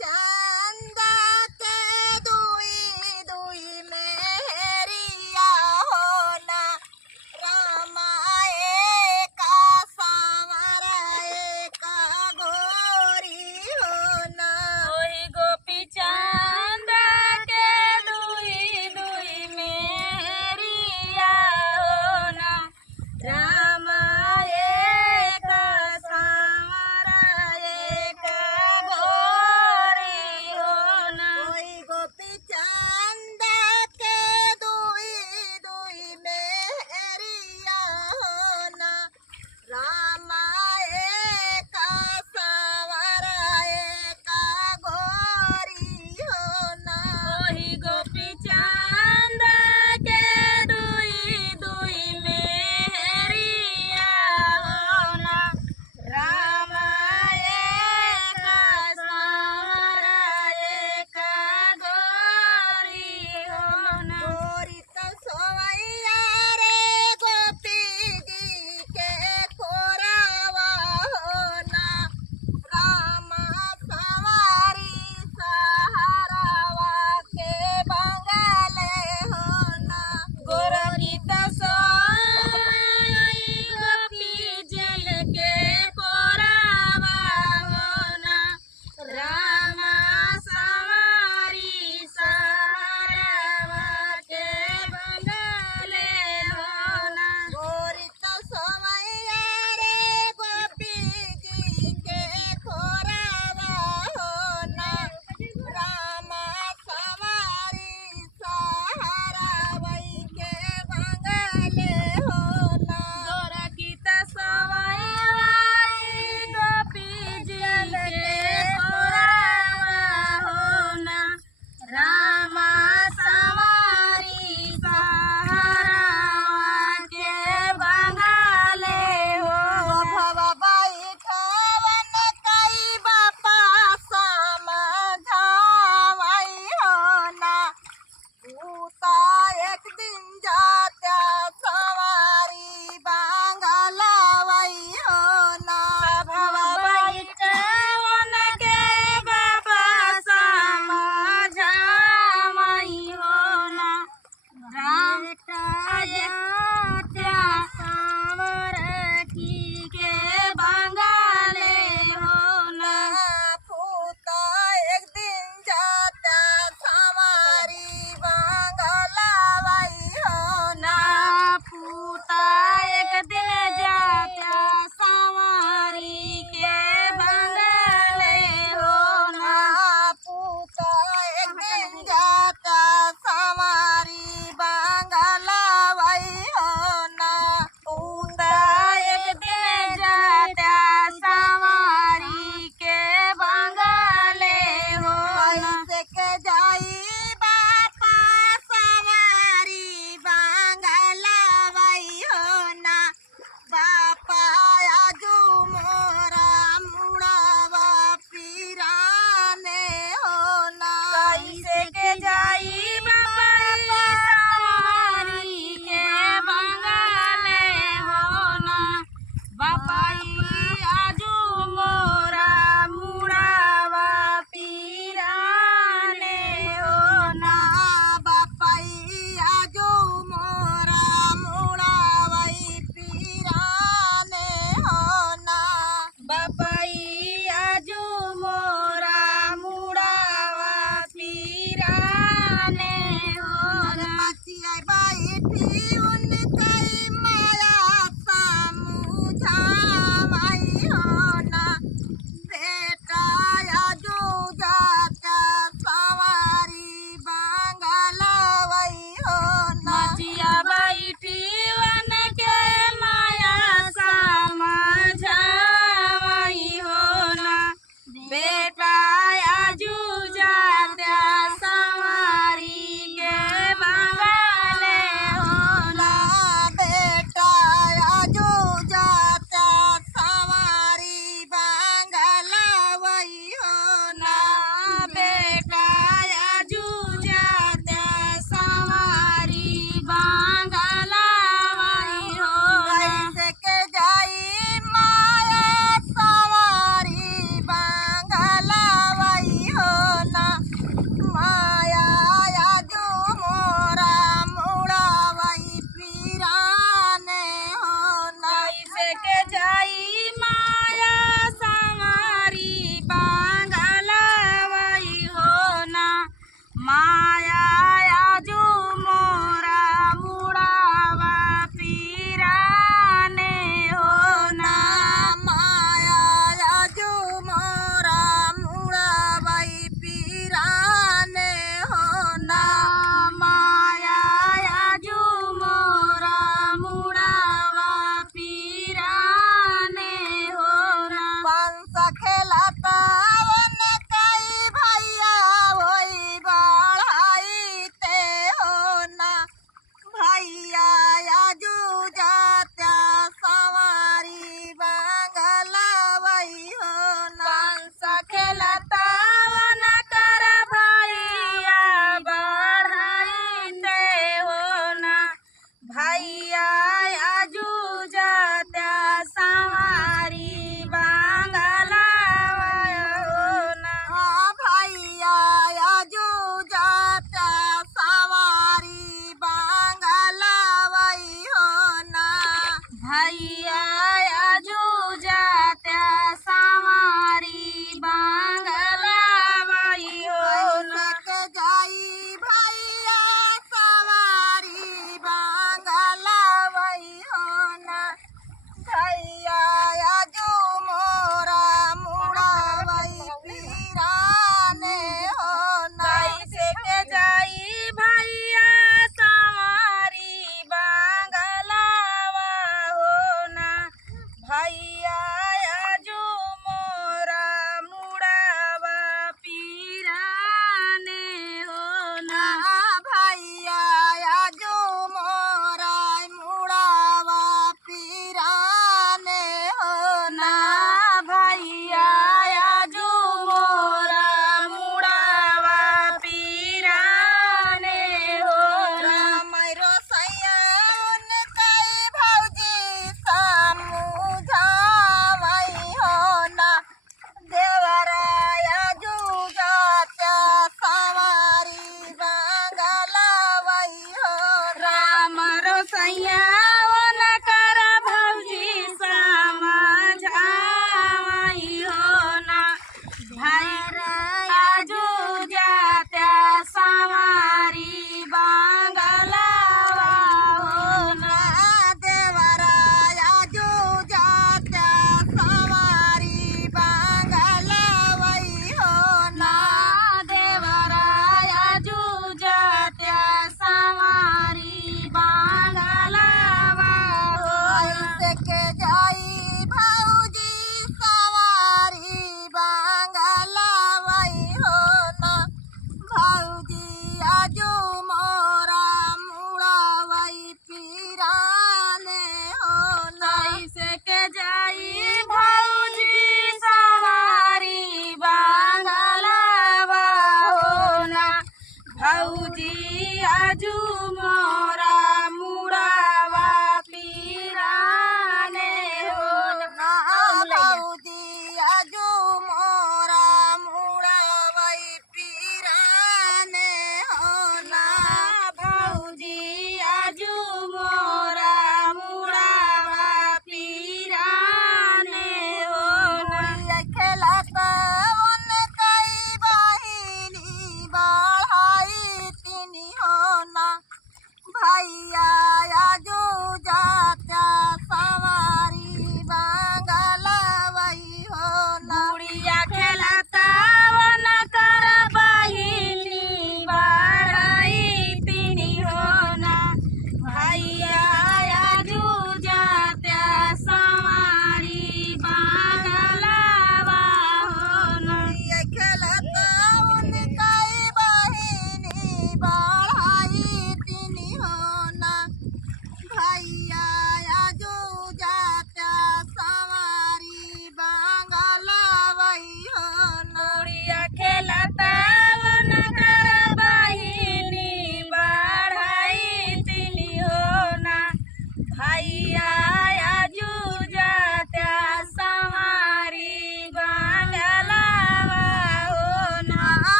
चंदा के दुई दुई मेहरिया होना रामाए का सावराए का गोरी होना ओही गोपी चंदा के दुई दुई मेहरिया होना रामाए का सावराए का गोरी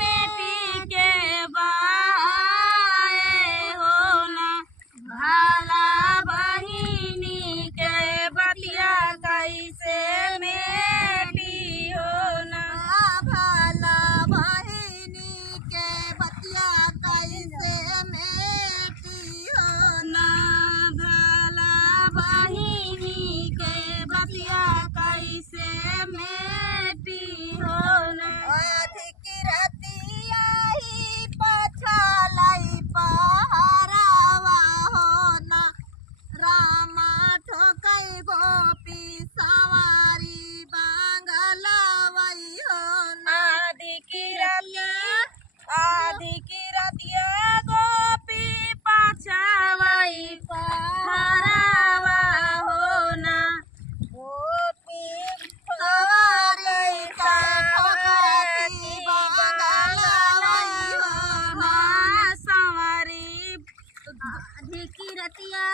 मेटी के बाए हो ना भाला बहिनी के बतिया कैसे मेटी हो ना भाला बहिनी के बतिया कैसे मेटी हो ना भाला बहिनी के बतिया कैसे मेटी हो ना अधिक रतिया ही पछलाई पहरावा हो ना रामा ठोकै गोपी सवारी बांगलवई हो ना आदि की रतिया गोपी पाछावाई पहरावा हो ना गोपी सवारी ठोकती बांगलवई हो ना सवारी आदि की रतिया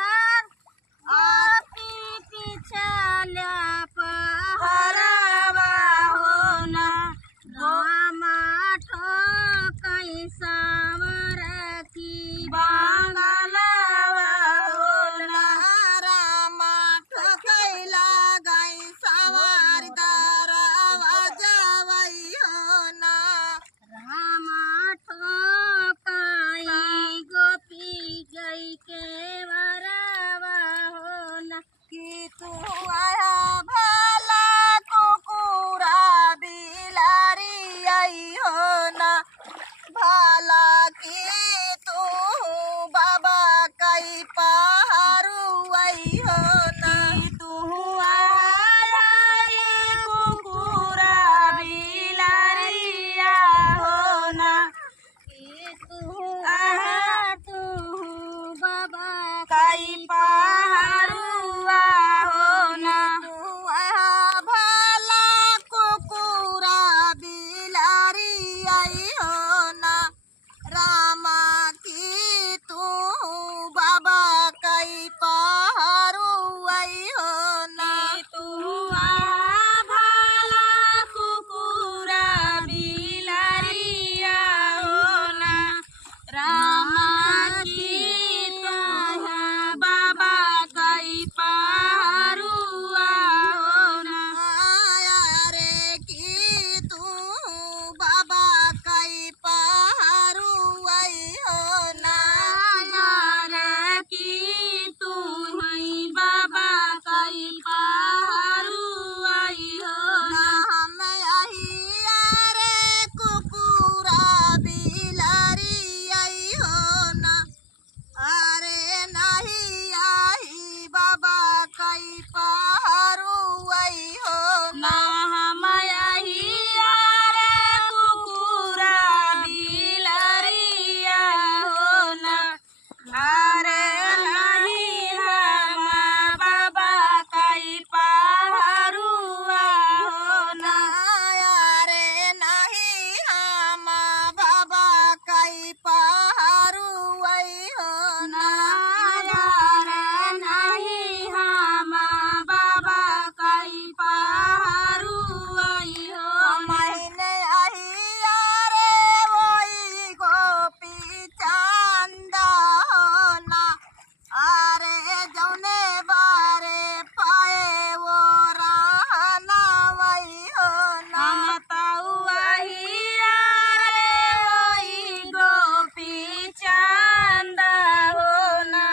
गोपी पिछला पहरावा हो ना रामा ठोकै सावर की बांगलवा हो ना रामा ठोकैला गई सवार दरवा जावई हो ना रामा ठोकै गोपी गई के वरवा हो ना कि तू आया भला कुकुरा बिलारी आई हो ना भला कि तू बाबा कई पहारू आई हो ना तू आई कुकुरा बिलारिया हो ना तू बाबा कई पहारुआ हो ना तू आया भला कुकुरा बिलारी आई हो ना रामा की तू बाबा कई पहारू आई हो ना तू भाला कुकुरा बिलारिया हो ना रामा की बाबा कई पहारुआ हो ना आया रे कि तू बाबा कई पहारू आई हो ना यार की तू हई बाबा कई पहारुआ हो ना हम आई रे कुकुरा बिलारी आई हो ना अरे नहीं आई बाबा कई पहारू आई हो ना हम आई रे कुकुरा बिलारिया हो ना अरे नहीं हम बाबा कई पहारुआ हो ना आया रे नहीं हम बाबा कई पहारू आई हो ना यार नहीं हम बाबा कई पहारुआ हो ना महीने आई रे वही गोपी चांदा हो ना अरे जौने बारे पाए वो रहना वही हो ना हम ताऊआही रे वही गोपी चांदा हो ना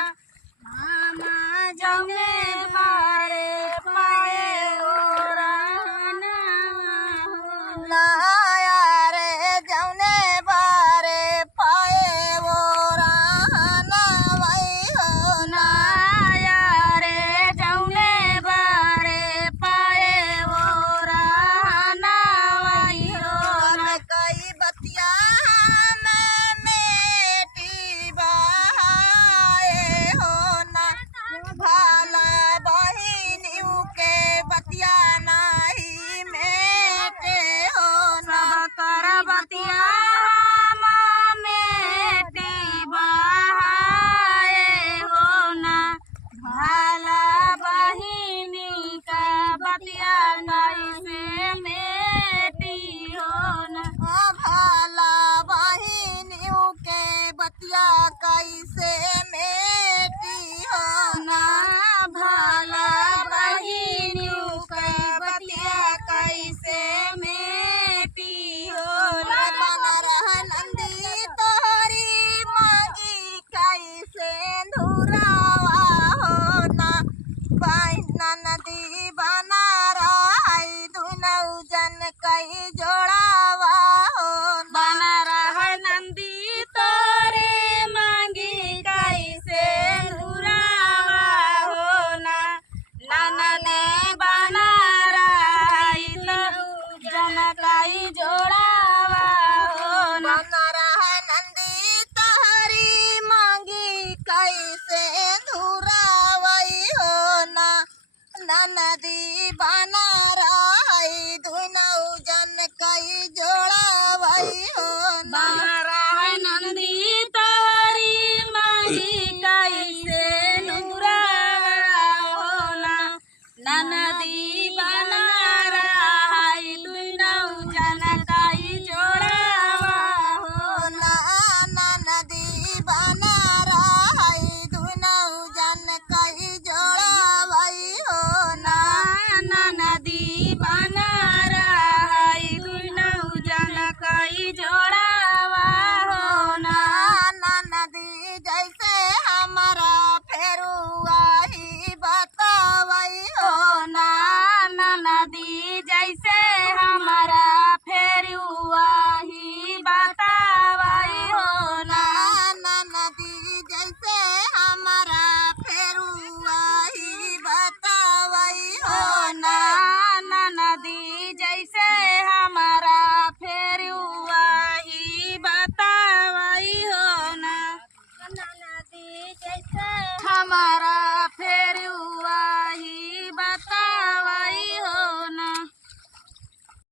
नदी बना रही दुनौ जन कई जोड़ा भई हो ना बारह नंदी तोरी माही कैसे नुरावा होला नदी